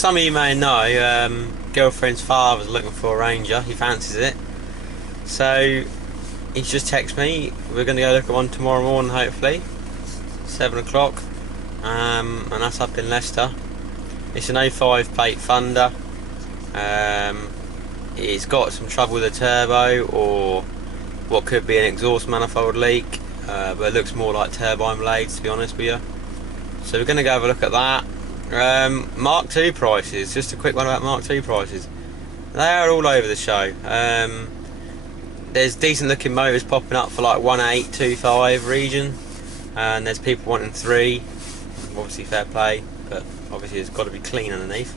Some of you may know, girlfriend's father's looking for a Ranger. He fancies it, so he's just texted me. We're going to go look at one tomorrow morning, hopefully 7 o'clock, and that's up in Leicester. It's an 05 plate Thunder. It's got some trouble with the turbo, or what could be an exhaust manifold leak, but it looks more like turbine blades, to be honest with you. So we're going to go have a look at that. Mark II prices, just a quick one about Mark II prices. They are all over the show. There's decent looking motors popping up for like 1825 region, and there's people wanting 3. Obviously fair play, but obviously it's got to be clean underneath.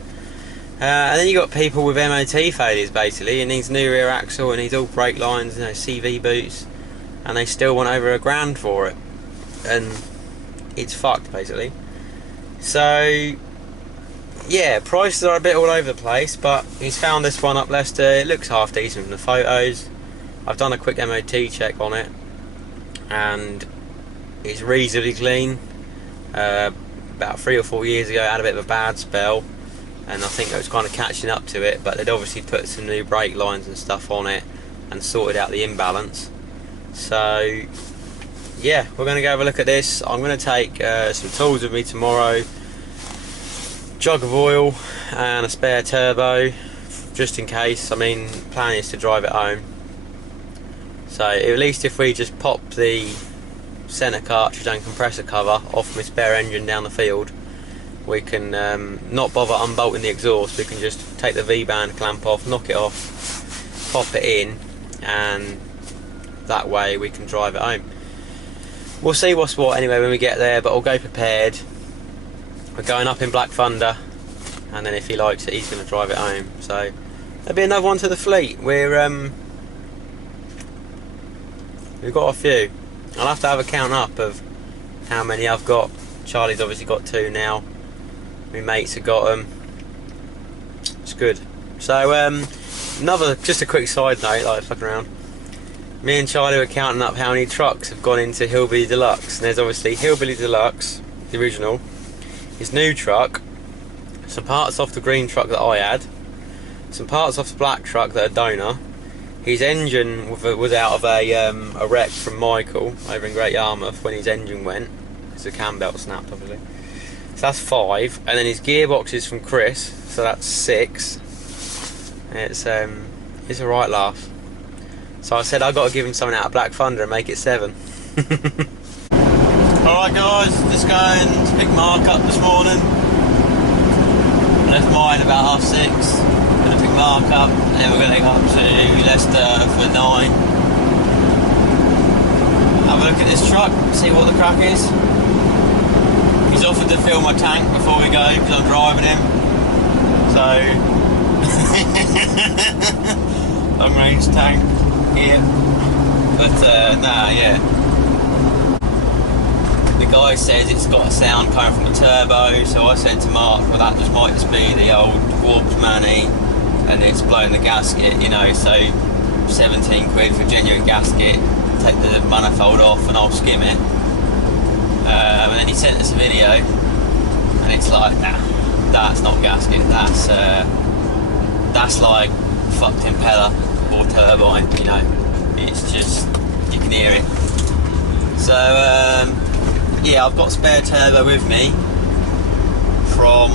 And then you got people with MOT failures, basically. It needs new rear axle, it needs all brake lines, you know, CV boots, and they still want over £1,000 for it, and it's fucked basically. So yeah, prices are a bit all over the place, but he's found this one up Leicester. It looks half decent from the photos. I've done a quick MOT check on it, and it's reasonably clean. About 3 or 4 years ago it had a bit of a bad spell, and I think it was kind of catching up to it, but they'd obviously put some new brake lines and stuff on it and sorted out the imbalance. So yeah, we're going to go have a look at this. I'm going to take some tools with me tomorrow, jug of oil and a spare turbo, just in case. I mean, plan is to drive it home, so at least if we just pop the centre cartridge and compressor cover off my spare engine down the field, we can not bother unbolting the exhaust. We can just take the V-band clamp off, knock it off, pop it in, and that way we can drive it home. We'll see what's what anyway when we get there, but I'll go prepared. We're going up in Black Thunder, and then if he likes it, he's going to drive it home. So there'll be another one to the fleet. We've got a few. I'll have to have a count up of how many I've got. Charlie's obviously got 2 now. My mates have got them. It's good. So just a quick side note, like fucking around. Me and Charlie were counting up how many trucks have gone into Hillbilly Deluxe, and there's obviously Hillbilly Deluxe, the original, his new truck, some parts off the green truck that I had, some parts off the black truck that are donor. His engine was out of a wreck from Michael over in Great Yarmouth when his engine went, because the cam belt snapped obviously. So that's 5, and then his gearbox is from Chris, so that's 6. It's a right laugh. So I said I've got to give him something out of Black Thunder and make it 7. Alright guys, just going to pick Mark up this morning. Left mine about 6:30. Going to pick Mark up, and then we're going to go up to Leicester for 9. Have a look at this truck, see what the crack is. He's offered to fill my tank before we go because I'm driving him. So long range tank here, but nah, yeah. The guy says it's got a sound coming from the turbo, so I said to Mark, well, that might just be the old warped manny, and it's blowing the gasket, you know. So 17 quid for a genuine gasket. Take the manifold off and I'll skim it. And then he sent us a video, and it's like, nah, that's not gasket. That's like fucked impeller or turbine, you know. It's just, you can hear it. So yeah, I've got spare turbo with me from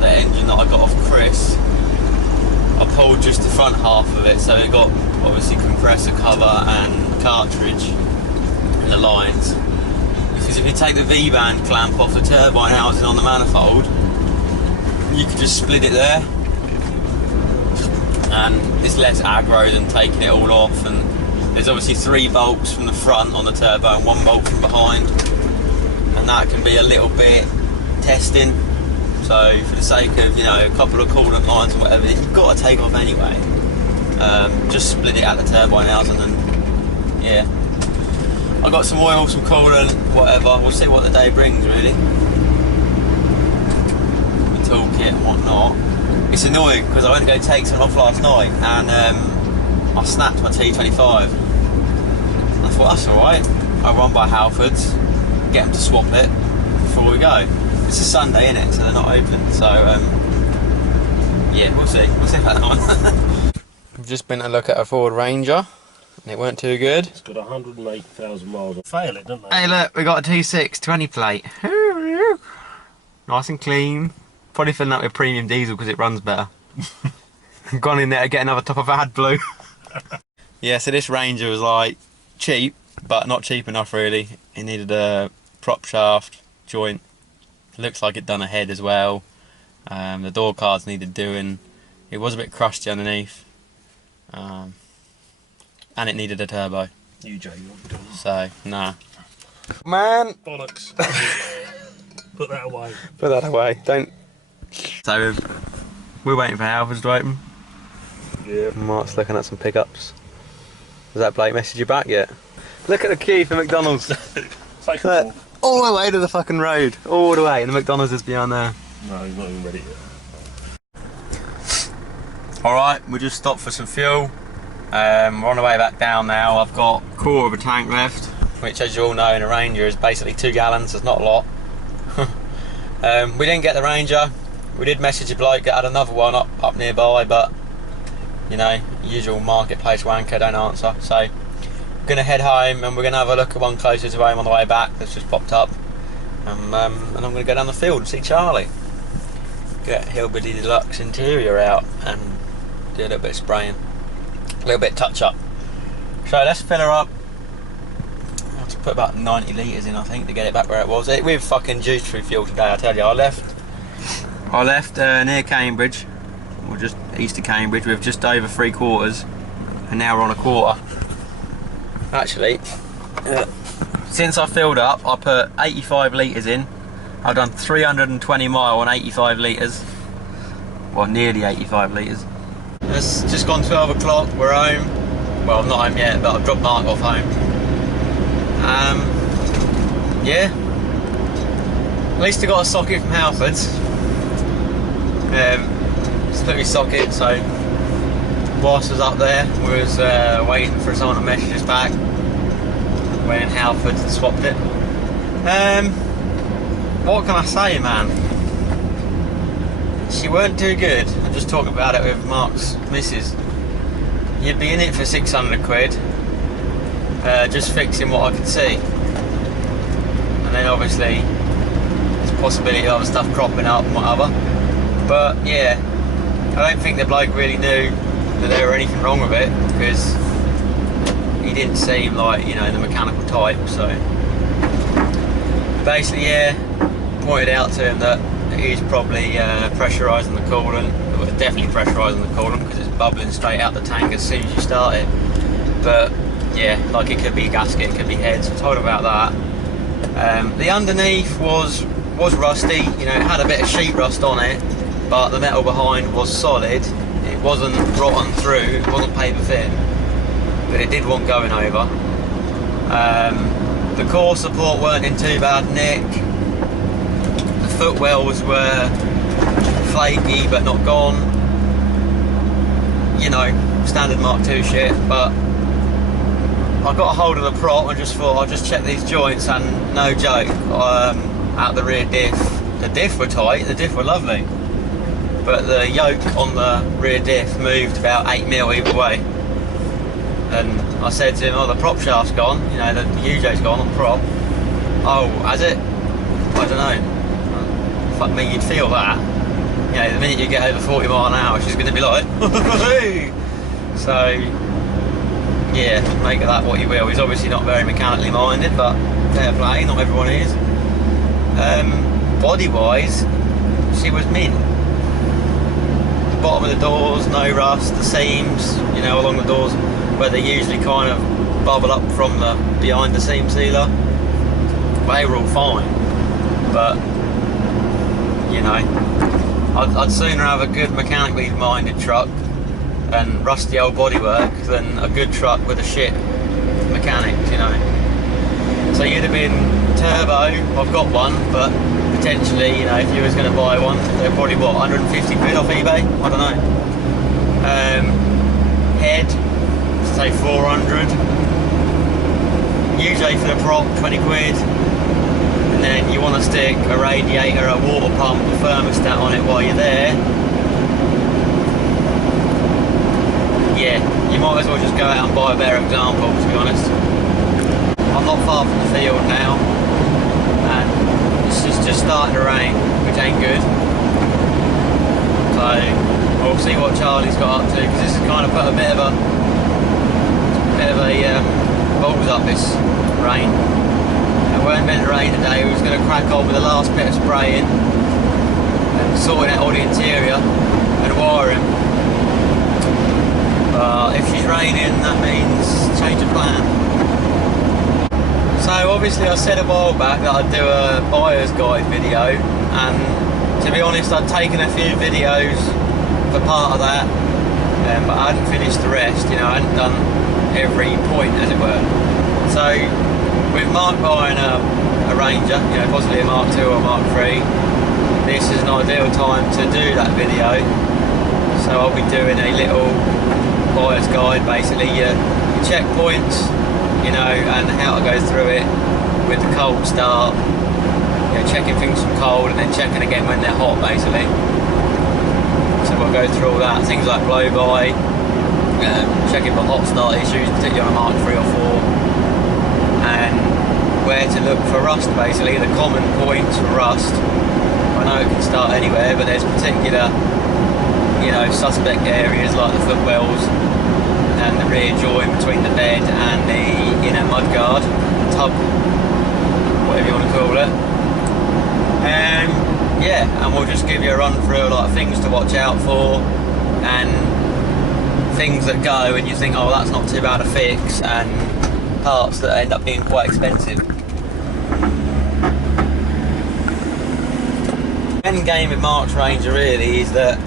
the engine that I got off Chris. I pulled just the front half of it, so it got obviously compressor cover and cartridge and the lines. Because if you take the V-band clamp off the turbine housing on the manifold, you could just split it there, and it's less aggro than taking it all off. And there's obviously 3 bolts from the front on the turbo and 1 bolt from behind, and that can be a little bit testing. So for the sake of, you know, a couple of coolant lines or whatever, you've got to take off anyway. Just split it at the turbine housing, and yeah. I got some oil, some coolant, whatever. We'll see what the day brings, really. The toolkit and whatnot. It's annoying because I went to go take some off last night, and I snapped my T25. I thought, that's alright. I'll run by Halfords, get them to swap it before we go. It's a Sunday, innit, so they're not open. So yeah, we'll see about that one. We've just been to look at a Ford Ranger and it weren't too good. It's got 108,000 miles. Fail it, don't they? Hey look, we got a T6 20 plate. Nice and clean. Probably filling up with premium diesel because it runs better. Gone in there to get another top of AdBlue. Yeah, so this Ranger was like cheap, but not cheap enough really. It needed a prop shaft joint. Looks like it done a head as well. The door cards needed doing. It was a bit crusty underneath. And it needed a turbo. You Jay, you want to do it? So, nah. Man! Bollocks. Put that away. Put that away. Don't. So, we're waiting for Halfords to open. Yeah. Mark's looking at some pickups. Has that Blake messaged you back yet? Look at the queue for McDonald's. Take a all the way to the fucking road. All the way. And the McDonald's is behind there. No, he's not even ready yet. Alright, we just stopped for some fuel. We're on the way back down now. I've got a quarter of a tank left, which as you all know in a Ranger is basically 2 gallons, it's not a lot. We didn't get the Ranger. We did message a bloke that had another one up nearby, but you know, usual marketplace wanker don't answer. So we're going to head home and we're going to have a look at one closer to home on the way back that's just popped up. And I'm going to go down the field and see Charlie. Get Hillbilly Deluxe interior out and do a little bit of spraying. A little bit of touch up. So let's fill her up. I have to put about 90 litres in I think to get it back where it was. We've fucking juiced through fuel today, I tell you. I left near Cambridge, or just east of Cambridge, with just over 3/4 and now we're on a quarter. Actually, since I filled up I put 85 litres in. I've done 320 mile on 85 litres. Well, nearly 85 litres. It's just gone 12 o'clock, we're home. Well, I'm not home yet, but I've dropped Mark off home. Yeah. At least I got a socket from Halfords. Split my socket, so whilst I was up there, we was waiting for someone to message us back. Went in Halfords and swapped it. What can I say, man? She weren't too good. I'm just talking about it with Mark's missus. You'd be in it for 600 quid, just fixing what I could see. And then obviously, there's a possibility of other stuff cropping up and whatever. But yeah, I don't think the bloke really knew that there were anything wrong with it, because he didn't seem like, you know, the mechanical type, so. Basically, yeah, pointed out to him that he's probably pressurising the coolant. Well, definitely pressurising the coolant because it's bubbling straight out the tank as soon as you start it. But yeah, like it could be a gasket, it could be heads. I told him about that. The underneath was rusty. You know, it had a bit of sheet rust on it, but the metal behind was solid. It wasn't rotten through. It wasn't paper thin, but it did want going over. The core support weren't in too bad nick. The footwells were flaky but not gone. You know, standard Mark II shit, but I got a hold of the prop and just thought I'll just check these joints, and no joke, out the rear diff. The diff were tight, the diff were lovely, but the yoke on the rear diff moved about 8mm either way. And I said to him, oh, the prop shaft's gone, you know, the UJ's gone on the prop. Oh, has it? I don't know. Fuck me, you'd feel that. You know, the minute you get over 40 mile an hour, she's going to be like, hey! So, yeah, make of that what you will. He's obviously not very mechanically minded, but fair play, not everyone is. Body-wise, she was mint. The bottom of the doors, no rust. The seams, you know, along the doors, where they usually kind of bubble up from the behind the seam sealer, they were all fine. But, you know, I'd sooner have a good mechanically minded truck and rusty old bodywork than a good truck with a shit mechanic, you know. So you'd have been turbo, I've got one, but potentially, you know, if you was going to buy one, they're probably what, 150 quid off eBay? I don't know. Head, say 400. UJ for the prop, 20 quid. And then you want to stick a radiator, a water pump, a thermostat on it while you're there. you might as well just go out and buy a better example, to be honest. I'm not far from the field now, and it's just starting to rain, which ain't good. So we'll see what Charlie's got up to, because this has kind of put a bit of a balls up, this rain. It weren't meant to rain today. We was going to crack on with the last bit of spraying and sorting out all the interior and wiring. But if she's raining, that means change of plan. So obviously I said a while back that I'd do a buyer's guide video, and to be honest, I'd taken a few videos for part of that, but I hadn't finished the rest. You know, I hadn't done every point, as it were. So with Mark buying a Ranger, you know, possibly a Mark 2 or a Mark 3, this is an ideal time to do that video. So I'll be doing a little buyer's guide, basically your checkpoints, you know, and how to go through it with the cold start, you know, checking things from cold and then checking again when they're hot, basically. So we'll go through all that, things like blow by, checking for hot start issues, particularly on a Mark 3 or 4, and where to look for rust, basically, the common points for rust. I know it can start anywhere, but there's particular, you know, suspect areas like the footwells and the rear join between the bed and the inner mudguard, tub, whatever you want to call it. Yeah, and we'll just give you a run through like things to watch out for and things that go and you think, oh, that's not too bad a fix, and parts that end up being quite expensive. The end game with Mark's Ranger really is that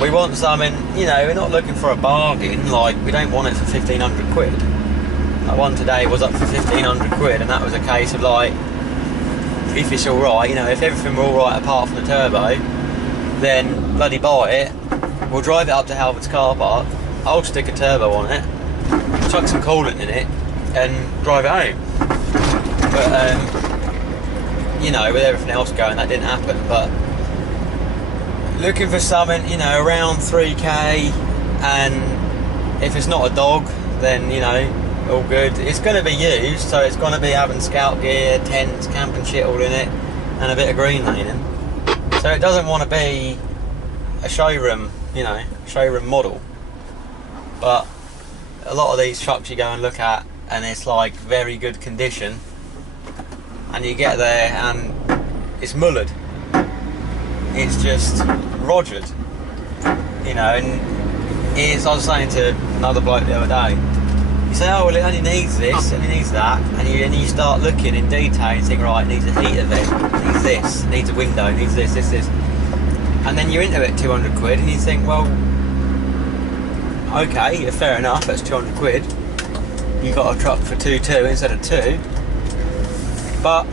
we want something, you know, we're not looking for a bargain, like we don't want it for 1,500 quid. Like one today was up for 1,500 quid, and that was a case of like, if it's alright, you know, if everything were alright apart from the turbo, then bloody buy it, we'll drive it up to Halfords car park, I'll stick a turbo on it, chuck some coolant in it, and drive it home. But, you know, with everything else going, that didn't happen. But looking for something, you know, around 3k, and if it's not a dog, then, you know, all good. It's going to be used, so it's going to be having scout gear, tents, camping shit all in it, and a bit of green laning. So it doesn't want to be a showroom, you know, showroom model. But a lot of these trucks you go and look at, and it's like very good condition, and you get there and it's mullered. It's just rogered, you know. And I was saying to another bloke the other day, you say, oh well, it only needs this, it only needs that, and you start looking in detail and think, right, it needs a heater vent, it needs this, it needs a window, it needs this, and then you're into it 200 quid, and you think, well, okay, yeah, fair enough, that's 200 quid, you got a truck for 2.2 instead of 2, but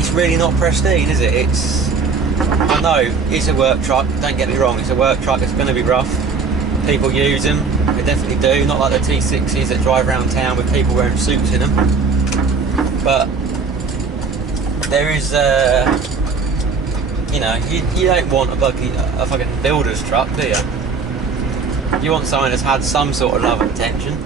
it's really not pristine, is it? I know it's a work truck, don't get me wrong, it's a work truck, it's going to be rough. People use them, they definitely do, not like the T60s that drive around town with people wearing suits in them. But there is, you know, you don't want a fucking builder's truck, do you? You want something that's had some sort of love and attention.